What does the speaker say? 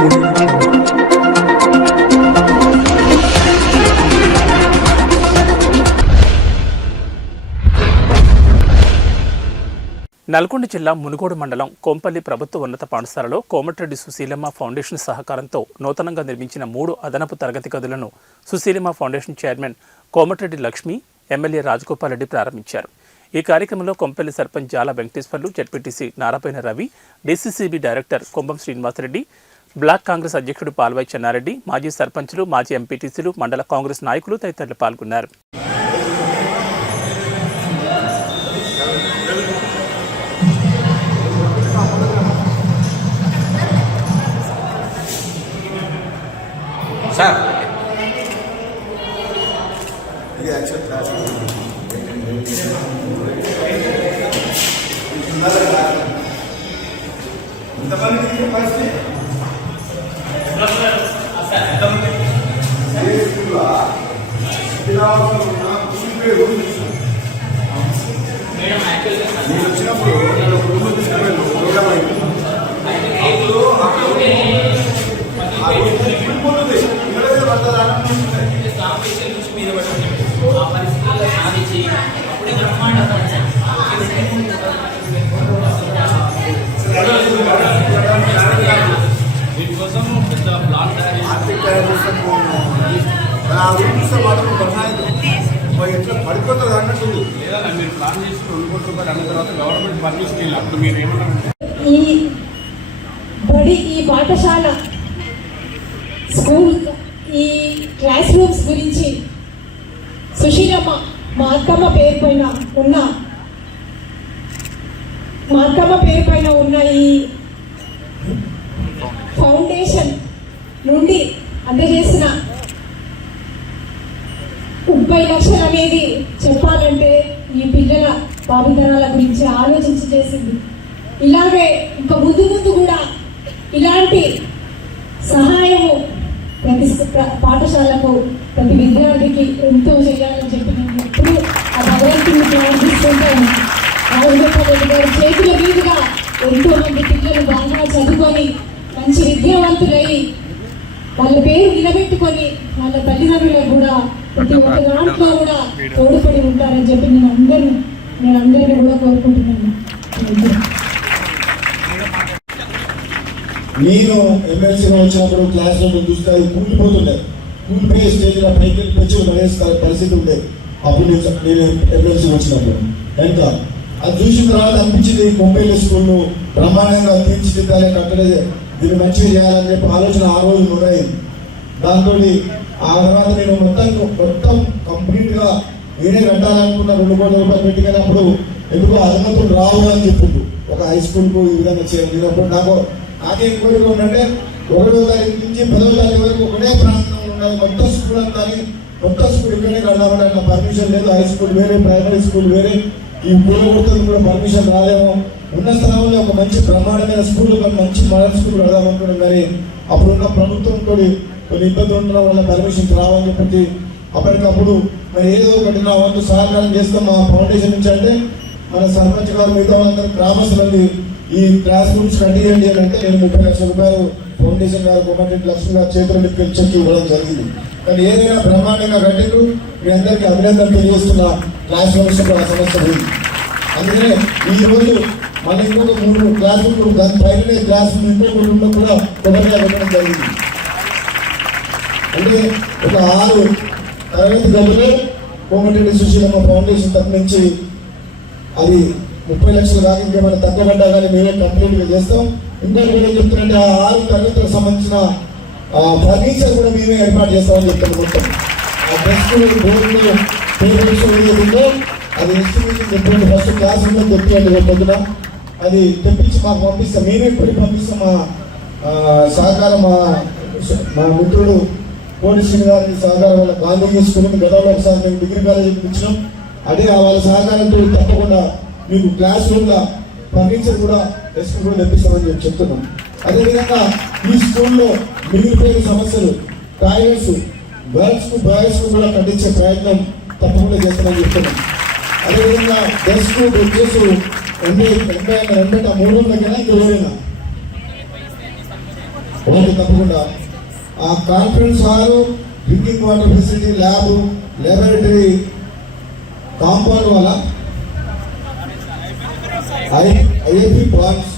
నల్గొండ జిల్లా మునుగోడు మండలం కోంపల్లి ప్రభుత్వ ఉన్నత పాఠశాలలో కోమటిరెడ్డి సుశీలమ్మ ఫౌండేషన్ సహకారంతో నూతనంగా నిర్మించిన మూడు అదనపు తరగతి గదులను Susheelamma foundation chairman Komatireddy Lakshmi MLA Rajagopal Reddy ప్రారంభించారు. ఈ కార్యక్రమంలో Kompalli sarpanch Jala Venkateswarlu ZPTC Narapaina Ravi DCCB director Kumbham Srinivasareddy block Congress అధ్యక్షుడు పాల్వై చెన్నారెడ్డి మాజీ సర్పంచులు మాజీ ఎంపీటీసీలు మండల కాంగ్రెస్ నాయకులు తదితరులు పాల్గొన్నారు. సార్. ఇది యాక్చువల్ క్లాస్ ఎంతమంది పరిస్థితి దీనికోసం పెద్ద ప్లాన్ తయారు ఆ రూమ్స్ మాత్రం కొన్నాయి మరి ఎట్లా పడిపోతుంది అన్నట్టుంది మీరు ప్లాన్ అన్న తర్వాత గవర్నమెంట్ పర్మిషన్ వెళ్ళి అప్పుడు మీరు ఏమన్నా ఈ బడి ఈ పాఠశాల స్కూల్ ఈ క్లాస్ రూమ్స్ గురించి సుశీలమ్మ మా అక్కమ్మ పేరు పైన ఉన్న మా అక్కమ్మ పేరు పైన ఉన్న ఈ ఫౌండేషన్ నుండి అందజేసిన ముప్పై లక్షలు అనేది చెప్పాలంటే ఈ పిల్లల భావితరాల గురించి ఆలోచించి చేసింది. ఇలాగే ఇంకా ముందు ముందు కూడా ఇలాంటి సహాయము ప్రతి పాఠశాలకు ప్రతి విద్యార్థికి ఎంతో చేయాలని చెప్పి నేను ఎప్పుడు ఆ భగవంతుని ప్రార్థిస్తుంటాను రాజగోపాల్ గారి చేతుల మీదుగా ఎంతో మంది పిల్లలు బాగా చదువుకొని మంచి విద్యావంతులై వాళ్ళ పేరు నిలబెట్టుకొని వాళ్ళ తల్లిదండ్రులకు కూడా ప్రతి ఒక్క దాంట్లో కూడా తోడుపడి ఉంటారని చెప్పి నేను అందరూ నేను అందరినీ కూడా కోరుకుంటున్నాను. నేను ఎమ్మెల్సీగా వచ్చినప్పుడు క్లాస్ రూమ్ చూస్తే కూలిపోతుండే. కూలిపోయే స్టేజ్లో పైకి వెళ్ళి పడేసే పరిస్థితి ఉండే. అప్పుడు నేను ఎమ్మెల్సీ వచ్చినప్పుడు. కనుక అది చూసిన తర్వాత అనిపించింది ముంబైలో స్కూల్ను బ్రహ్మాండంగా తీర్చిదిద్దాలి కట్టలేదు దీన్ని మంచిగా చేయాలని చెప్పి ఆలోచన ఆ రోజు ఉన్నాయి దాంతో ఆ తర్వాత నేను మొత్తం మొత్తం కంప్లీట్గా నేనే కట్టాలనుకున్న రెండు కోట్ల రూపాయలు పెట్టుకున్నప్పుడు ఎందుకు అనుమతులు రావు అని చెప్పిండు. ఒక హై స్కూల్కు ఈ విధంగా చేయాలి నాకు నాకేం కోరిక ఉందంటే ఒకటో తారీఖు నుంచి పదో తారీఖు వరకు ఒకటే ప్రాంతంలో ఉండాలి. మొత్తం స్కూల్ అంతా మొత్తం స్కూల్ ఇక్కడే కడదామంటే నాకు పర్మిషన్ లేదు. హై స్కూల్ వేరే ప్రైమరీ స్కూల్ వేరే. ఈ పూలగుర్తలు కూడా పర్మిషన్ రాలేమో. ఉన్న స్థలంలో ఒక మంచి బ్రహ్మాండమైన స్కూల్ ఒక మంచి మోడల్ స్కూల్ కడదామనుకున్నాం కానీ అప్పుడున్న ప్రభుత్వం కొన్ని ఇబ్బందులు ఉండడం వల్ల పర్మిషన్ రావని చెప్పి అప్పటికప్పుడు మరి ఏదో ఒకటి నా వంతు సహకారం చేస్తాం మా ఫౌండేషన్ నుంచి అంటే మన సర్పంచ్ గారు మిగతా అందరూ గ్రామస్తులన్నీ ఈ క్లాస్ రూమ్స్ కంటిన్యూ చేయాలంటే నేను ముప్పై లక్షల రూపాయలు ఫౌండేషన్ గారు కోమటిరెడ్డి లక్ష్మి గారు చేతులు నిప్పి చెక్ ఇవ్వడం జరిగింది. కానీ ఏదైనా బ్రహ్మాండంగా కట్టిండ్రు. మీ అందరికీ అభినందన తెలియజేస్తున్న క్లాస్ రూమ్స్ ఆ సమస్య ఉంది. అందుకనే ఈరోజు మన ఇంకొక మూడు క్లాసులు దాని పైననే క్లాసులు రూమ్ ఇంకొక కూడా కొబ్బరిగా పెట్టడం జరిగింది. అంటే ఒక ఆరు తరగతి గదిలో కోమటిరెడ్డి సుశీలమ్మ ఫౌండేషన్ తరఫు నుంచి అది ముప్పై లక్షలు కాక ఇంకేమైనా తక్కువ పడ్డా కానీ మేమే కంప్లీట్గా చేస్తాం. ఇంకా కూడా చెప్తున్నట్టు ఆ ఆరు తరగతులకు సంబంధించిన ఫర్నిచర్ కూడా మేమే ఏర్పాటు చేస్తామని చెప్తాను మొత్తం. ఆ డెస్క్లు బోర్డులు టేబుల్స్ ఉందో అది ఎస్టిమేషన్ చెప్పండి. ఫస్ట్ క్లాస్ ఉందో తెప్పియండి రేపు పొద్దున. అది తెప్పించి మాకు పంపిస్తాం. మేమే ఇప్పుడు పంపిస్తాం మా సహకారం మా మా మిత్రుడు కోటి శ్రీని గారి సహకారం వల్ల. గాంధీ స్కూల్ గతంలో ఒకసారి మేము డిగ్రీ కాలేజ్ ఇచ్చినాం అదే వాళ్ళ సహకారంతో తప్పకుండా మీకు క్లాస్ రూమ్గా ఫర్నిచర్ కూడా డెస్క్ కూడా తెప్పిస్తామని చెప్పి చెప్తున్నాం. అదేవిధంగా ఈ స్కూల్లో మిగిలిపోయిన సమస్యలు టాయిలెట్స్ గర్ల్స్కు బాయ్స్కు బాయ్స్ కూడా కట్టించే ప్రయత్నం తప్పకుండా చేస్తామని చెప్తున్నాం. అదేవిధంగా డెస్క్ బెంచెస్ ఎనభై ఎంబీ ఎనభై ఆ మూడు వందలకైనా ఇంకా వేరేనా? ఓకే తప్పకుండా. ఆ conference hall drinking water facility lab laboratory compound వాళ్ళ ఐ ఐఏపీ పాయింట్స్